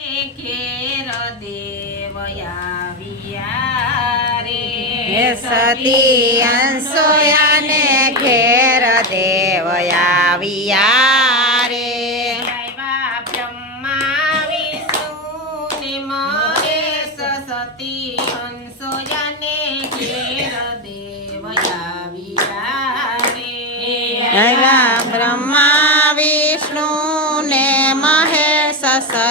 ઘેર દેવયાવિયા રે. સતી અંસોયાને ઘેર દેવ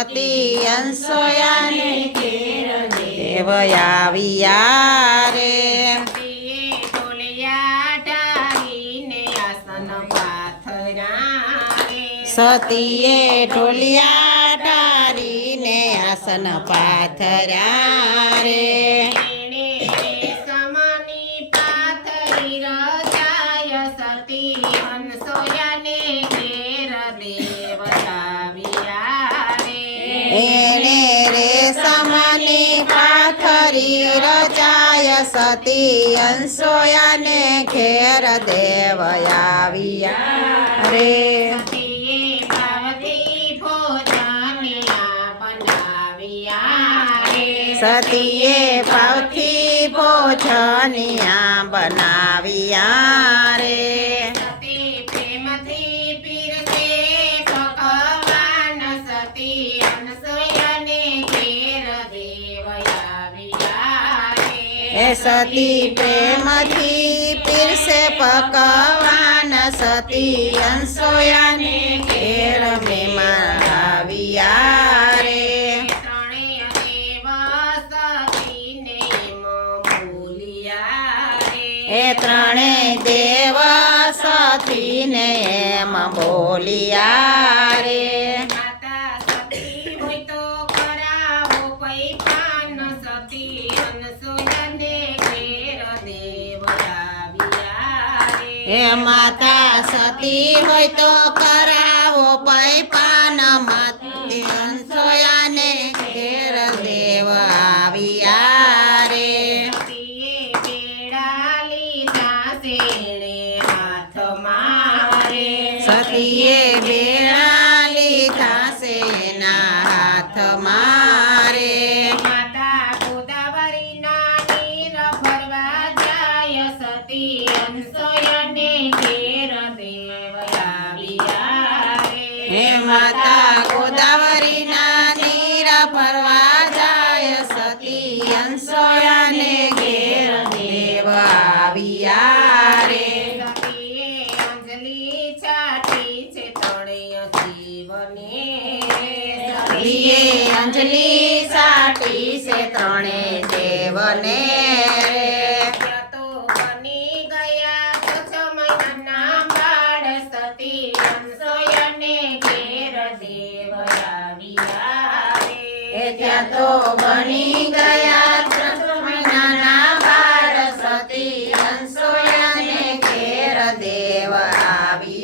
સતી અંસોયાને દેવ આવ્યા રે સતીએ ઢોલિયા ટારીને આસન પાથર્યા રે રેશમની પાથરી રચાય સતી હંસોયાને સતી અંશોયાને ઘેર દેવ આવ્યા રે. સતીએ ભાવથી ભોજનિયા બનાવ્યા. સતી પ્રેમથી પીરસે પકવાન સતી અંસોયાને ઘેર મહેમાન આવ્યા રે સતીને એ ત્રણે દેવ સાથીને એમ બોલ્યા રે માતા સતી હોય તો કરાવો પૈ પાન સતી અનસૂયાને ઘેર એ માતા સતી હોય તો કરાવો પૈપાન સતીએ અંજલિ સાટી છે ત્રણે દેવને. તો બની ગયા ત્યાં તો બની ત્રણ મહિનાના બાળ સતી અંસોયાને ઘેર દેવ આવ્યા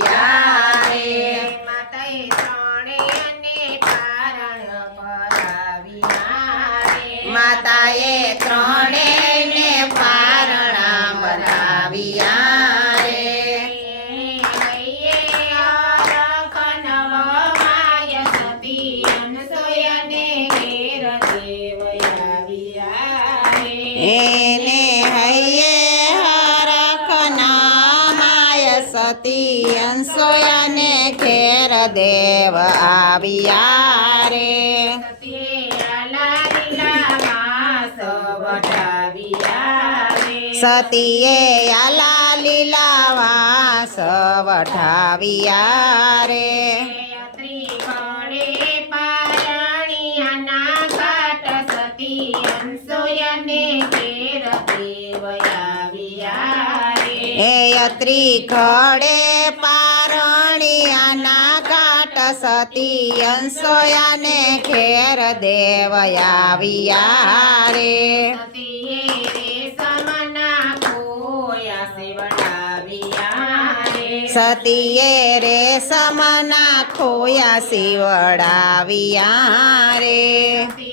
સતી અંસોયાને ઘેર દેવ આવ્યા રે. સતીએ આલા લીલા વાસ વઠાવ્યા રે. એ યત્રી ઘડે પારણિયાના ઘાટ સતી અંસોયાને ઘેર દેવયાવ્યા રે સતીએ રે સમના ખોયા શિવડાવ્યા રે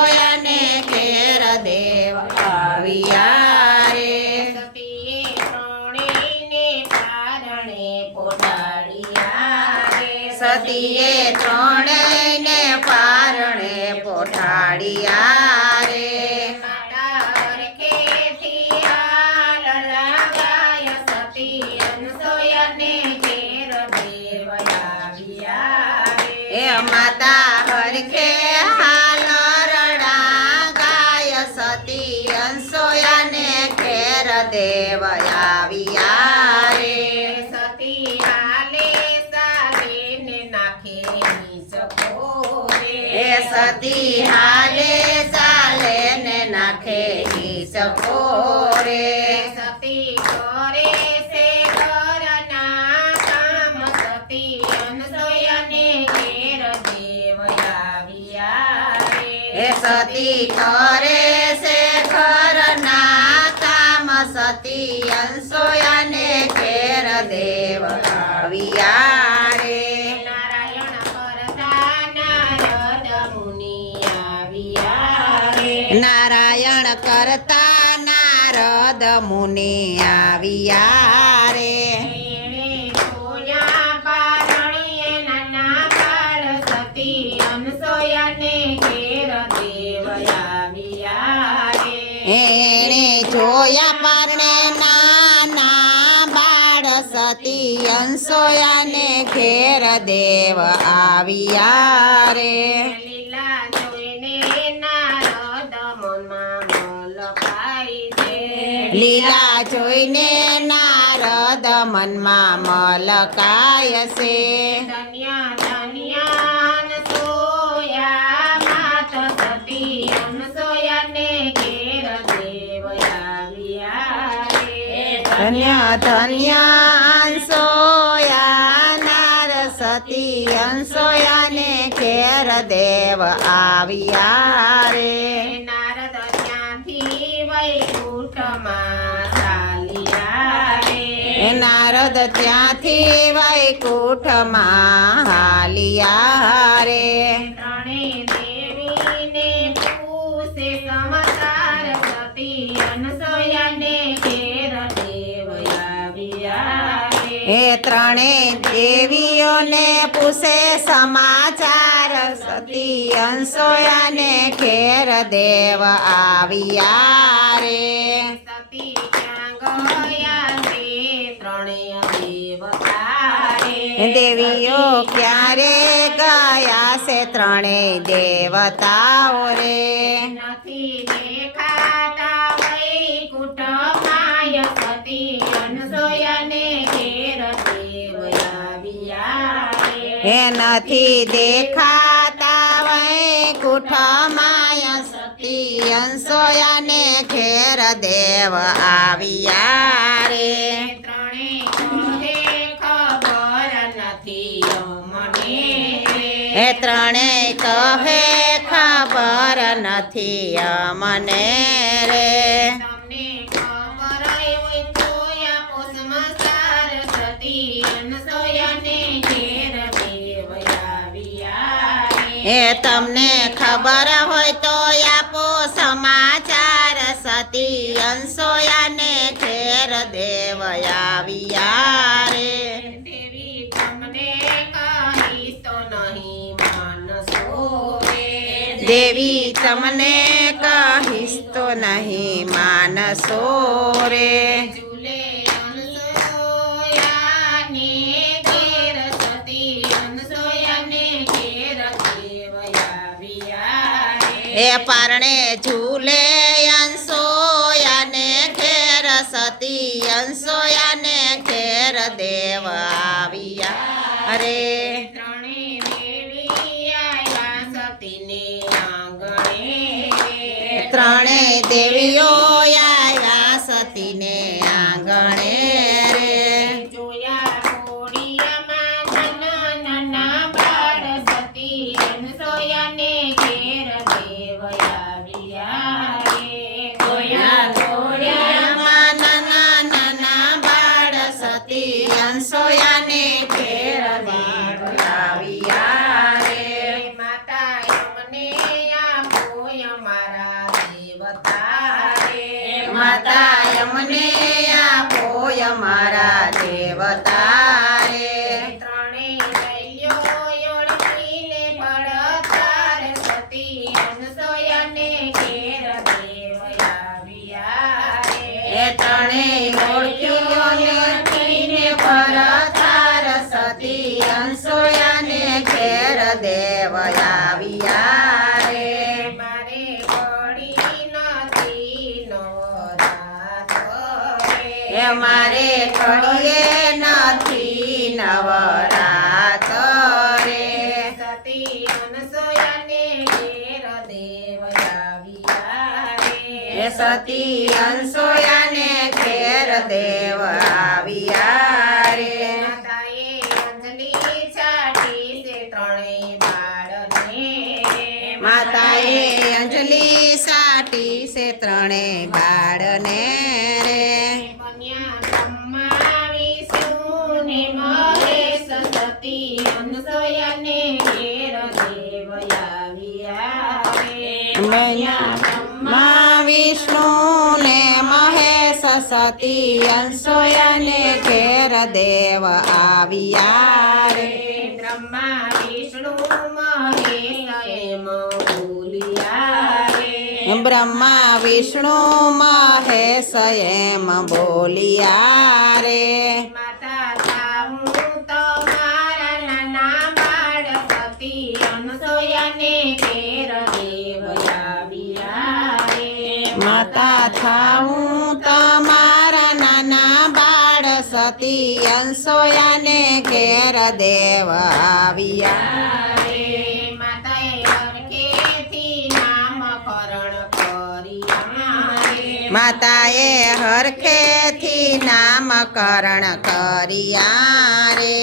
હાલ રડા ગાય સતી અંસોયાને ઘેર દેવ આવ્યા રે સતી હાલે સાલે ને નાખે નીચકો રે. સતી હાલે ચાલે ને નાખે સકો રે સતી કરે છે ઘરના કામ સતી અનસૂયાને ઘેર દેવ આવ્યા રે. એ સતી કરે છે ઘરના કામ સતી અંસોયાને ઘેર દેવ આવ્યા જોયા પરણે નાના બાળ સતી અંસોયાને ઘેર દેવ આવ્યા રે. લીલા જોઈને નારદ મનમાં મલકાય છે ધન્ય ધન્ય અનસૂયા માત સતી અનસૂયાને ઘેર દેવ આવ્યા રે. ધન્ય ધન્ય નાર સતી અંશોયાને ઘેર દેવ આવ્યા રે નારદ ત્યાંથી વૈકુંઠમાં ચાલ્યા રે. નારદ ત્યાંથી વૈકુંઠમાં હાલિયા રે ત્રણેય દેવીને પૂછે સમાચાર સતી અનસૂયાને ઘેર દેવ આવ્યા રે. એ ત્રણે દેવીઓને પૂછે સમાચાર સતી અંસોયાને ઘેર દેવ આવ્યા રે સતી ક્યાં ગયા ત્રણેય. દેવીઓ ક્યારે ગયા છે ત્રણે દેવતાઓ રે નથી દેખાતા વૈકુંઠમાય સતી અનસૂયાને ઘેર દેવ આવ્યા રે. એ નથી દેખાતા વૈકુંઠમાય સતી અંસોયાને ખેર દેવ આવ્યા રે. ત્રણે કહે ખબર નથી મને એ ત્રણેય કહે ખબર નથી અમને. એ તમને ખબર હોય તો આપો સમાચાર. સતી અંસોયાને ઘેર દેવ આવ્યા રે દેવી તમને કહીશ તો નહીં માનસો રે. દેવી તમને કહીશ તો નહીં માનસો રે ઝૂલે અનસૂયાને ઘેર સતી અનસૂયાને ઘેર દેવ આવ્યા રે. એ પારણે ઝૂલે અંસોયાને ઘેર સતી અંસોયાને ઘેર દેવ આવ્યા. અરે ત્રણે દેવી આંગણે. ત્રણે દેવીઓ તમે પોય મારા દેવતા માતા અમને આપો મારા છે બાળને રે વિષ્ણુ ને મહેશ સતી અંશોયને ઘેર દેવ આવ્યા રે. માં વિષ્ણુ ને મહેશ સતી અંસોયાને ઘેર દેવ આવ્યા રે બ્રહ્મા વિષ્ણુ મહેશ એમ બોલ્યા રે. બ્રહ્મા વિષ્ણુ મહેશ એમ બોલિયા રે માતા થાઉં તમારા નાના બાળ સતી અંસોયાને ઘેર દેવ આવ્યા રે. માતાએ હરખેથી નામકરણ કર્યા રે. માતાએ હરખેથી નામકરણ કર્યા રે.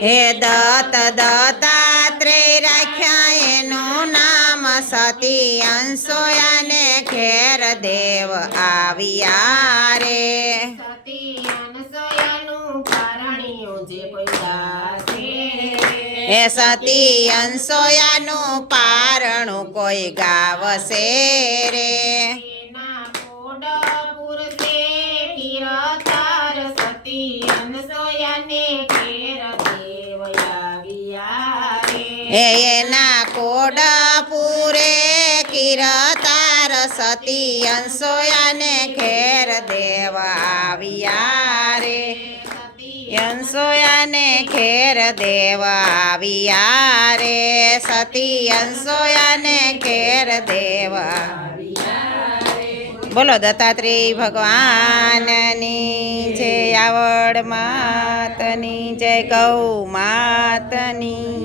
હે દત્ત દત્તાત્રેય રાખ્યા એનું નામ સતી અંસોયાને ઘેર દેવ આવ્યા રે સતી અનસૂયાનું હે સતી અંસોયાનું પારણું કોઈ ગાવશે રે. એના કોડ પૂરે કિરતાર સતી અંસોયાને ઘેર દેવ આવ્યા રે. અંસોયાને ઘેર દેવા આવ્યા રે સતી અંસોયાને ઘેર દેવા બોલો દત્તાત્રેય ભગવાનની જય આવડ માતની, જય ગૌ માતની.